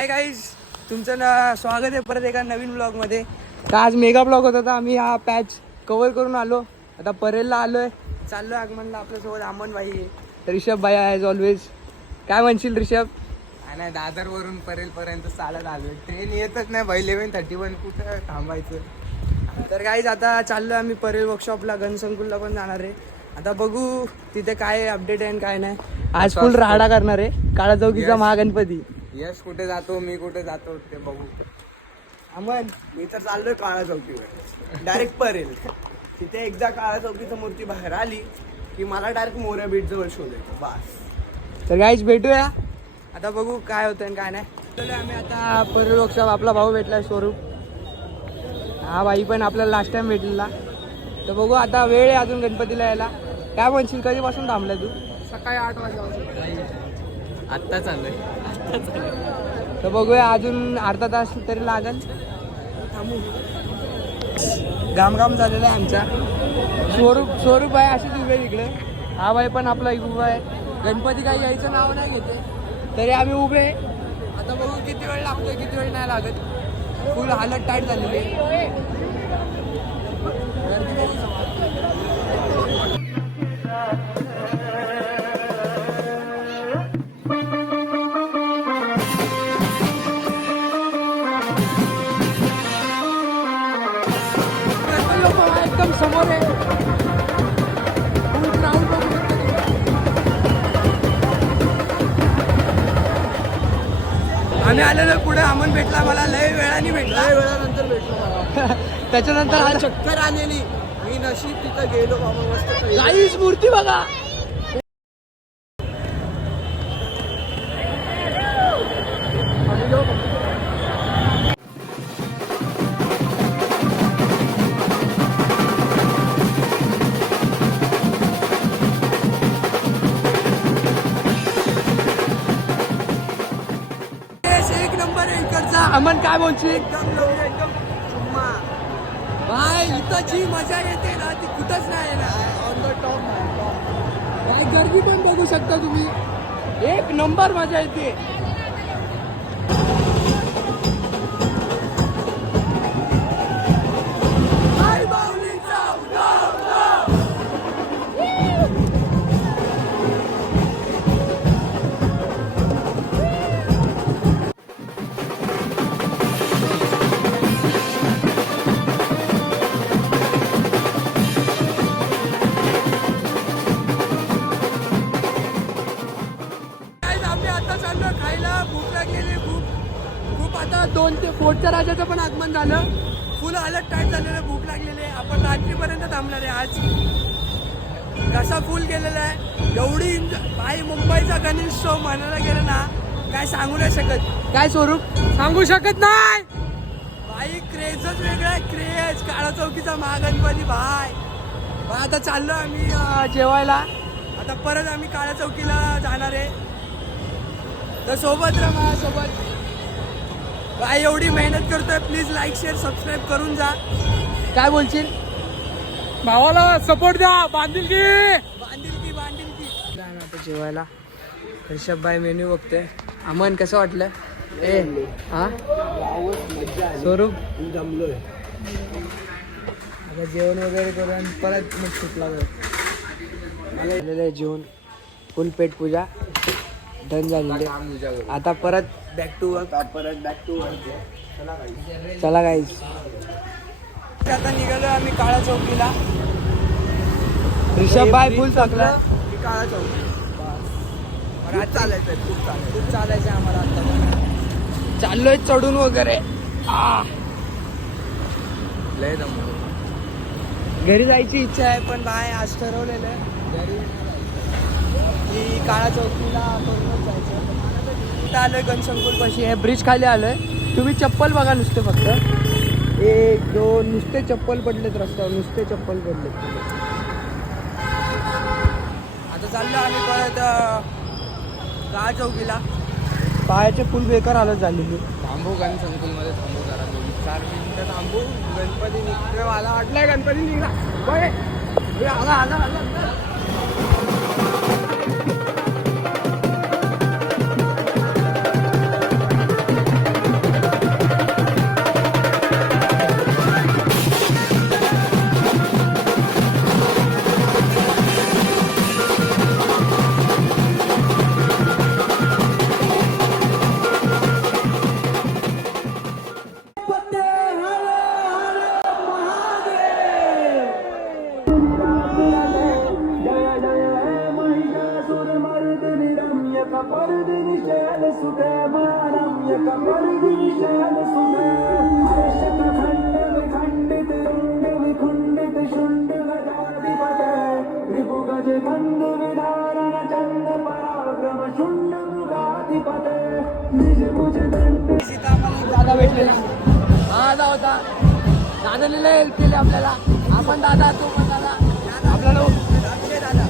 Hi guys, तुमचं स्वागत आहे परत एका नवीन ब्लॉगमध्ये. तर आज मेगा ब्लॉग होता, तर आम्ही हा पॅच कव्हर करून आलो. आता परेलला आलोय, चाललोय आगमनला. आपल्यासोबत अमन भाई आहे, रिषभ भाई ॲज ऑलवेज. काय म्हणशील रिषभ? नाही, दादरवरून परेलपर्यंत चालत आलोय. ट्रेन येतच नाही भाई. 11:31 कुठं थांबायचं. तर गाईज आता चाललोय आम्ही परेल वर्कशॉपला, घनसंकुलला पण जाणार आहे. आता बघू तिथे काय अपडेट आहे आणि काय नाही. आज फुल राहाडा करणार आहे काळा चौकीचा महागणपती. यश कुठे जातो, मी कुठे जातो ते बघू. अमन, मी तर चाललोय काळा चौकीवर, डायरेक्ट परेल. तिथे एकदा काळा चौकीची मूर्ती बाहेर आली की मला डायरेक्ट मोऱ्या बीट जवळ शोधायचं बस. तर गाईज भेटूया, आता बघू काय होतं आणि काय नाही. चलो आम्ही आता परेल वर्कशॉप. आपला भाऊ भेटलाय स्वरूप, हा भाई पण आपल्याला लास्ट टाइम भेटलेला. तर बघू आता वेळ आहे अजून गणपतीला यायला. काय म्हणशील, कधीपासून थांबलाय तू? सकाळी 8 वाजता आत्ता चाललंय. तर बघूया, अजून अर्धा तास तरी लागेल. थांबू. घाम झालेला आहे आमचा. स्वरूप आहे अशीच उभे तिकडे. हा भाई पण आपला उभा आहे. गणपती काही यायचं नाव नाही घेते, तरी आम्ही उभे. आता बघू किती वेळ लागतोय, किती वेळ नाही लागत. फुल हालत टाईट झालेली आहे. एकदम समोर आहे. आम्ही आलेलो पुढे. अमन भेटला मला, लय वेळाने भेटला. लय वेळानंतर भेटलो मला. त्याच्यानंतर चक्कर आलेली. मी नशीब तिथं गेलो बाबा. मस्त काहीच मूर्ती बघा. एक नंबर आहे इकडचा. अमन काय बोलशील? एकदम भाई, इथं जी मजा येते ना ती कुठंच नाही ना. ऑन द टॉप गर्दी पण बघू शकता तुम्ही. एक नंबर मजा येते. खायला भूक लागलेली. खूप आता 2 ते 4च्या राजाचं पण आगमन झालं. फुल हालत टाईट झालेलं, भूक लागलेली आहे. आपण रात्रीपर्यंत थांबणार आहे आज. कसा फुल गेलेला आहे. एवढी भाई मुंबईचा गणेशोत्सव म्हणायला गेलं ना, काय सांगू नाही शकत. काय स्वरूप सांगू शकत नाही भाई. क्रेजच वेगळा आहे, क्रेज. काळा चौकीचा महागणपती भाई. आता चाललो आम्ही जेवायला. आता परत आम्ही काळा चौकीला जाणार आहे. तर सोबत राहा माझ्यासोबत भाई. एवढी मेहनत करतोय, प्लीज लाईक शेअर सबस्क्राईब करून जा. काय बोलशील? भावाला सपोर्ट द्या. बांधिलकी आता जेवायला. ऋषभ भाई मेन्यू बघतोय. अमन कसं वाटलं? हा स्वरूप जमलोय. आता जेवण वगैरे करून परत मग सुटला झालेलं जेवण. फुल पेट पूजा डन झालेली. आता परत बॅक टू वर्क. चला गाईज. आता निघालो आम्ही काळा चौकीला. ऋषभ भाई फुल थकला. काळा चौकी आज चालायचंय. खूप चालायचंय आम्हाला. आता चाललोय चढून वगैरे. लय दम. घरी जायची इच्छा आहे, पण बाय आज ठरवलेलं आहे घरी की काळा चौकीला करूनच जायचं. इथं आलोय घनसंकुलपाशी. हे ब्रिज खाली आलोय. तुम्ही चप्पल बघा नुसते, फक्त 1 2 नुसते चप्पल पडलेत रस्त्यावर. नुसते चप्पल पडलेत. आता चाललो आम्ही परत काळा चौकीला. पायाचे फुल बेकार हालत झालेली. थांबू घनसंकुलमध्ये थांबू जरा 4 मिनिटं थांबू. गणपती निघतोय. मला वाटलंय गणपती निघला. आला. दादा भेटलेला हा दादा होता. दादाने लय हेल्प केली आपल्याला. आपण दादा तो पण दादा आपल्याला दादा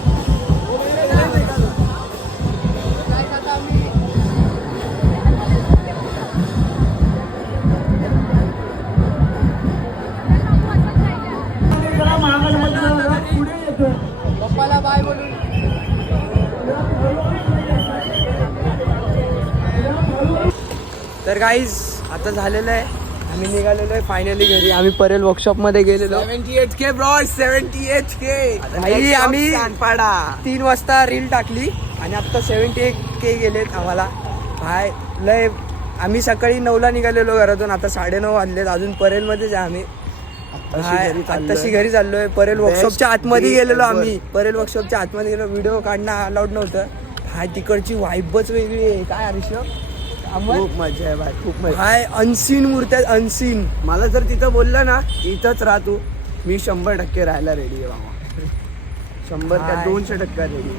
काय दादा आम्ही पप्पाला बाय बोलून तर गाईज आता झालेलं आहे. आम्ही निघालेलो आहे फायनली घरी. आम्ही परेल वर्कशॉप मध्ये गेलेलो. 78K ब्रो 78K भाई आम्ही कानपाडा 3 वाजता रील टाकली आणि आता 78K गेलेत आम्हाला. भाई लय आम्ही सकाळी 9ला निघालेलो घरातून. आता 9:30 वाजलेत. अजून परेलमध्येच आहे आम्ही. आत्ताशी घरी चाललोय. परेल वर्कशॉपच्या आतमध्ये गेलेलो आम्ही. परेल वर्कशॉपच्या आतमध्ये गेलो. व्हिडिओ काढणं अलाउड नव्हतं. भाई तिकडची वाईबच वेगळी आहे. काय हरीश खूप मजा आहे भाई, खूप मजा. भाई अनसीन मूर्ती आहेत अनसीन. मला जर तिथं बोललं ना इथंच राह तू, मी 100% राहायला रेडी आहे बाबा. 100 का हाय. 200% रेडी.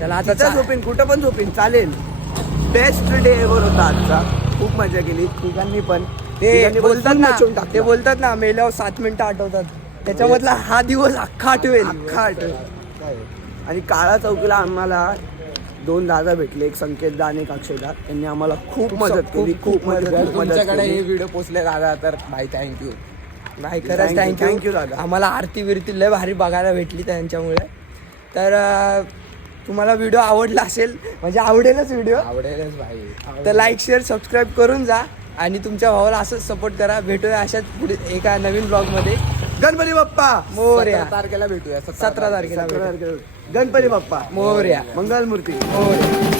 चला आता आता झोपेन, कुठं पण झोपेन चालेल. बेस्ट डे एव्हर होता आजचा. खूप मजा केली तिघांनी पण. ते तिघांनी बोलतात पण ना मचवून टाकलं. ते बोलतात ना मेल्यावर 7 मिनिटं आठवतात. त्याच्यामधला हा दिवस अख्खा आठवेल. अख्खा आठवेल. आणि काळा चौकीला आम्हाला 2 दादा भेटले, एक संकेतदा आणि एक अक्षयदा. त्यांनी आम्हाला खूप मदत केली, खूप मदत तुमच्याकडे हे केली. व्हिडिओ पोचले दादा तर भाई थँक्यू. नाही खरंच Thank you थँक्यू दादा. आम्हाला आरती बिरती लय भारी बघायला भेटली त्यांच्यामुळे. तर तुम्हाला व्हिडिओ आवडला असेल म्हणजे आवडेलच व्हिडिओ. आवडेलच भाई. तर लाईक शेअर सबस्क्राईब करून जा आणि तुमच्या भावाला असंच सपोर्ट करा. भेटूया अशाच पुढे एका नवीन ब्लॉगमध्ये. गणपती बाप्पा मोरया. 17 तारखेला भेटूया. 17 तारखेला भेटू. गणपती बाप्पा मोरया. मंगलमूर्ती. मोरया.